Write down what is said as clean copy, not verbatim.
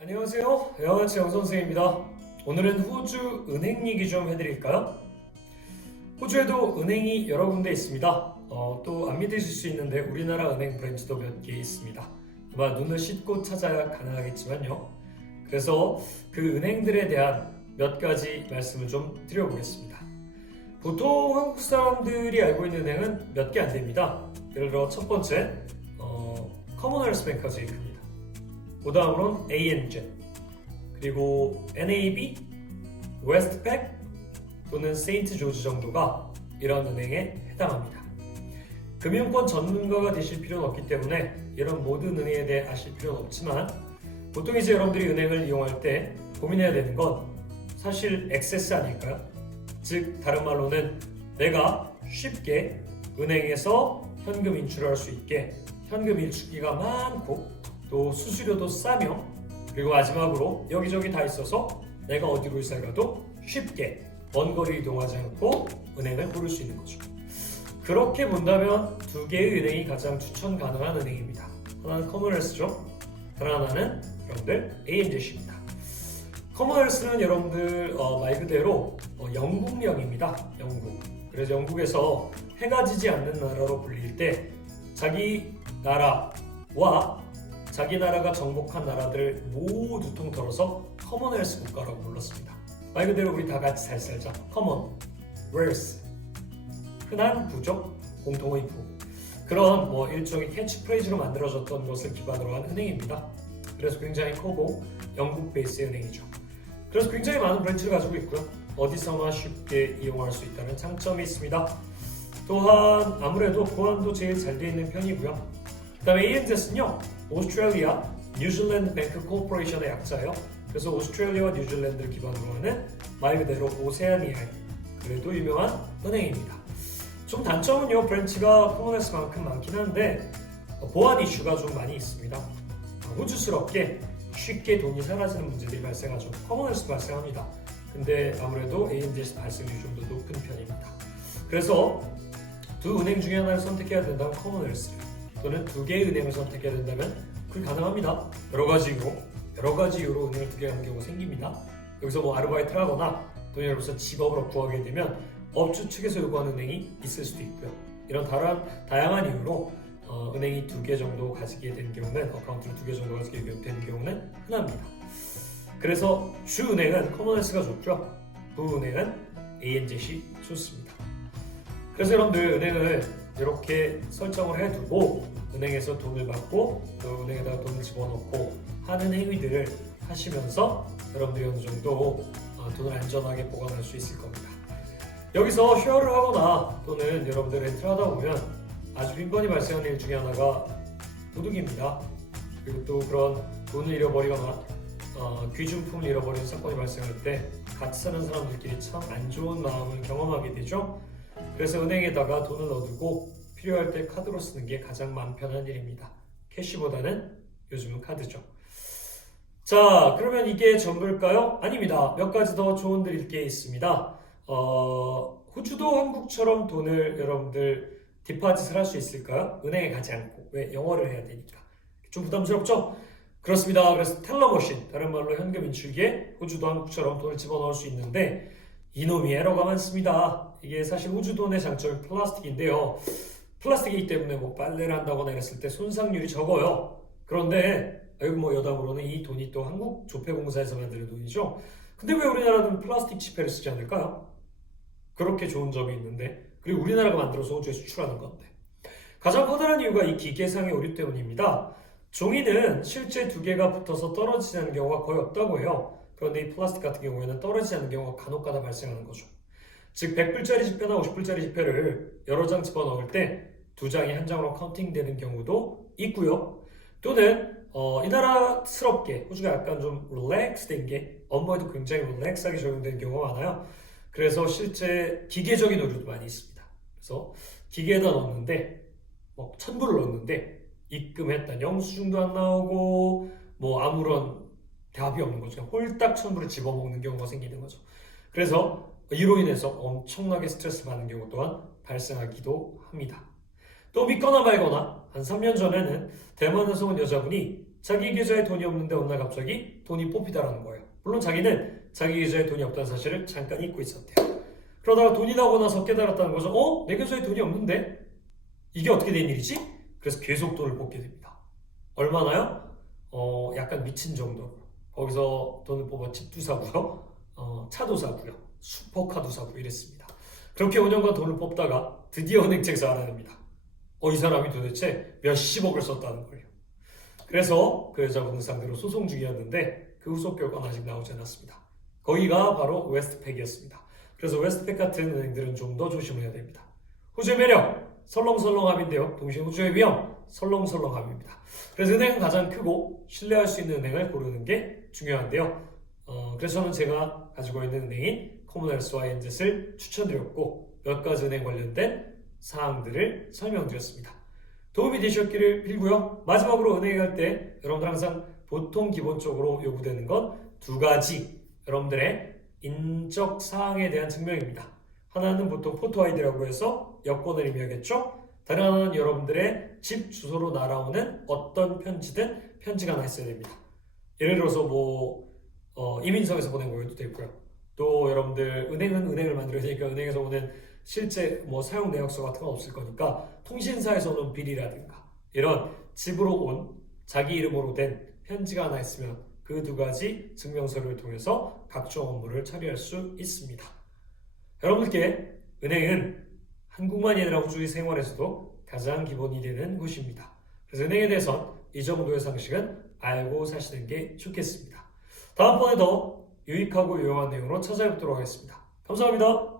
안녕하세요. 영어치 영선생입니다. 오늘은 호주 은행 얘기 좀 해드릴까요? 호주에도 은행이 여러 군데 있습니다. 또 안 믿으실 수 있는데 우리나라 은행 브랜치도 몇 개 있습니다. 아마 눈을 씻고 찾아야 가능하겠지만요. 그래서 그 은행들에 대한 몇 가지 말씀을 좀 드려보겠습니다. 보통 한국 사람들이 알고 있는 은행은 몇 개 안 됩니다. 예를 들어 첫 번째, 커먼웰스 뱅크가 제일 큽니다. 그 다음으로는 ANZ, 그리고 NAB, 웨스트팩 또는 세인트 조지 정도가 이런 은행에 해당합니다. 금융권 전문가가 되실 필요는 없기 때문에 이런 모든 은행에 대해 아실 필요는 없지만 보통 이제 여러분들이 은행을 이용할 때 고민해야 되는 건 사실 액세스 아닐까요? 즉 다른 말로는 내가 쉽게 은행에서 현금 인출을 할 수 있게 현금 인출기가 많고 또 수수료도 싸며 그리고 마지막으로 여기저기 다 있어서 내가 어디로 이사 가도 쉽게 먼 거리 이동하지 않고 은행을 고를 수 있는 거죠. 그렇게 본다면 두 개의 은행이 가장 추천 가능한 은행입니다. 하나는 커먼웰스죠. 다른 하나는 여러분들 ANZ입니다. 커먼웰스는 여러분들 말 그대로 영국령입니다. 영국. 그래서 영국에서 해가 지지 않는 나라로 불릴 때 자기 나라와 자기 나라가 정복한 나라들을 모두 통틀어서 커먼웰스 국가라고 불렀습니다. 말 그대로 우리 다 같이 잘 살자. 커먼웰스. 흔한 부족, 공통의 부. 그런 일종의 캐치프레이즈로 만들어졌던 것을 기반으로 한 은행입니다. 그래서 굉장히 크고 영국 베이스의 은행이죠. 그래서 굉장히 많은 브랜치를 가지고 있고요. 어디서나 쉽게 이용할 수 있다는 장점이 있습니다. 또한 아무래도 보안도 제일 잘 되어 있는 편이고요. 그 다음에 ANZ는요. 오스트레일리아 뉴질랜드 뱅크 코퍼레이션의 약자예요. 그래서 오스트레일리아와 뉴질랜드를 기반으로 하는 말 그대로 오세아니아의 그래도 유명한 은행입니다. 좀 단점은요. 브랜치가 커먼웰스만큼 많긴 한데 보안 이슈가 좀 많이 있습니다. 호주스럽게 쉽게 돈이 사라지는 문제들이 발생하죠. 커먼웰스도 발생합니다. 근데 아무래도 ANZ 발생률이 좀 더 높은 편입니다. 그래서 두 은행 중에 하나를 선택해야 된다면 커먼웰스를 또는 두 개의 은행을 선택해야 된다면 그게 가능합니다. 여러 가지 이유로 은행을 두 개 하는 경우가 생깁니다. 여기서 아르바이트를 하거나 또는 여기서 집업으로 구하게 되면 업주 측에서 요구하는 은행이 있을 수도 있고요. 이런 다양한 이유로 은행이 두 개 정도 가지게 되는 경우는 어카운트를 두 개 정도 가지게 되는 경우는 흔합니다. 그래서 주 은행은 커먼웰스가 좋고요. 부 은행은 ANZ이 좋습니다. 그래서 여러분들 은행을 이렇게 설정을 해두고 은행에서 돈을 받고 또 은행에다가 돈을 집어넣고 하는 행위들을 하시면서 여러분들이 어느 정도 돈을 안전하게 보관할 수 있을 겁니다. 여기서 쉐어를 하거나 또는 여러분들 렌트를 하다 보면 아주 빈번히 발생하는 일 중에 하나가 도둑입니다. 그리고 또 그런 돈을 잃어버리거나 귀중품을 잃어버리는 사건이 발생할 때 같이 사는 사람들끼리 참 안 좋은 마음을 경험하게 되죠. 그래서 은행에다가 돈을 넣어두고 필요할 때 카드로 쓰는 게 가장 마음 편한 일입니다. 캐시보다는 요즘은 카드죠. 자, 그러면 이게 전부일까요? 아닙니다. 몇 가지 더 조언드릴 게 있습니다. 호주도 한국처럼 돈을 여러분들 디파짓을 할 수 있을까요? 은행에 가지 않고. 왜? 영어를 해야 되니까. 좀 부담스럽죠? 그렇습니다. 그래서 텔러머신, 다른 말로 현금 인출기에 호주도 한국처럼 돈을 집어넣을 수 있는데 이놈이 에러가 많습니다. 이게 사실 호주 돈의 장점이 플라스틱인데요. 플라스틱이기 때문에 빨래를 한다거나 이랬을 때 손상률이 적어요. 그런데 여기 여담으로는 이 돈이 또 한국 조폐공사에서 만드는 돈이죠. 근데 왜 우리나라는 플라스틱 지폐를 쓰지 않을까요? 그렇게 좋은 점이 있는데 그리고 우리나라가 만들어서 호주에 수출하는 건데 가장 커다란 이유가 이 기계상의 오류 때문입니다. 종이는 실제 두 개가 붙어서 떨어지지 않는 경우가 거의 없다고 해요. 그런데 이 플라스틱 같은 경우에는 떨어지지 않는 경우가 간혹가다 발생하는 거죠. 즉 100불짜리 지폐나 50불짜리 지폐를 여러 장 집어넣을 때 두 장이 한 장으로 카운팅되는 경우도 있고요. 또는 이 나라스럽게 호주가 약간 좀 릴렉스된 게 업무에도 굉장히 릴렉스하게 적용되는 경우가 많아요. 그래서 실제 기계적인 오류도 많이 있습니다. 그래서 기계에다 넣었는데 1000불을 넣었는데 입금했다 영수증도 안 나오고 아무런 답이 없는 거죠. 홀딱 1000불을 집어먹는 경우가 생기는 거죠. 그래서 이로 인해서 엄청나게 스트레스 받는 경우 또한 발생하기도 합니다. 또 믿거나 말거나 한 3년 전에는 대만에서 온 여자분이 자기 계좌에 돈이 없는데 어느 날 갑자기 돈이 뽑히다라는 거예요. 물론 자기는 자기 계좌에 돈이 없다는 사실을 잠깐 잊고 있었대요. 그러다가 돈이 나고 나서 깨달았다는 거죠. 내 계좌에 돈이 없는데? 이게 어떻게 된 일이지? 그래서 계속 돈을 뽑게 됩니다. 얼마나요? 약간 미친 정도로. 거기서 돈을 뽑아 집도 사고요. 차도 사고요. 슈퍼카도 사고 이랬습니다. 그렇게 5년간 돈을 뽑다가 드디어 은행책에서 알아냅니다. 이 사람이 도대체 몇십억을 썼다는 거예요. 그래서 그 여자분을 상대로 소송 중이었는데 그 후속 결과는 아직 나오지 않았습니다. 거기가 바로 웨스트팩이었습니다. 그래서 웨스트팩 같은 은행들은 좀 더 조심해야 됩니다. 호주의 매력, 설렁설렁함인데요. 동시에 호주의 위험, 설렁설렁함입니다. 그래서 은행은 가장 크고 신뢰할 수 있는 은행을 고르는 게 중요한데요. 그래서 저는 제가 가지고 있는 은행인 커먼웰스와 엔젯을 추천드렸고 몇 가지 은행 관련된 사항들을 설명드렸습니다. 도움이 되셨기를 빌고요. 마지막으로 은행에 갈 때 여러분들 항상 보통 기본적으로 요구되는 건 두 가지 여러분들의 인적 사항에 대한 증명입니다. 하나는 보통 포토 아이디라고 해서 여권을 의미하겠죠. 다른 하나는 여러분들의 집 주소로 날아오는 어떤 편지든 편지가 하나 있어야 됩니다. 예를 들어서 이민성에서 보낸 거여도 되고요. 또 여러분들 은행은 은행을 만들어야 되니까 은행에서 오는 실제 사용 내역서 같은 건 없을 거니까 통신사에서 오는 비리라든가 이런 집으로 온 자기 이름으로 된 편지가 하나 있으면 그 두 가지 증명서를 통해서 각종 업무를 처리할 수 있습니다. 여러분들께 은행은 한국만이 아니라 호주의 생활에서도 가장 기본이 되는 곳입니다. 그래서 은행에 대해선 이 정도의 상식은 알고 사시는 게 좋겠습니다. 다음번에 더 유익하고 유용한 내용으로 찾아뵙도록 하겠습니다. 감사합니다.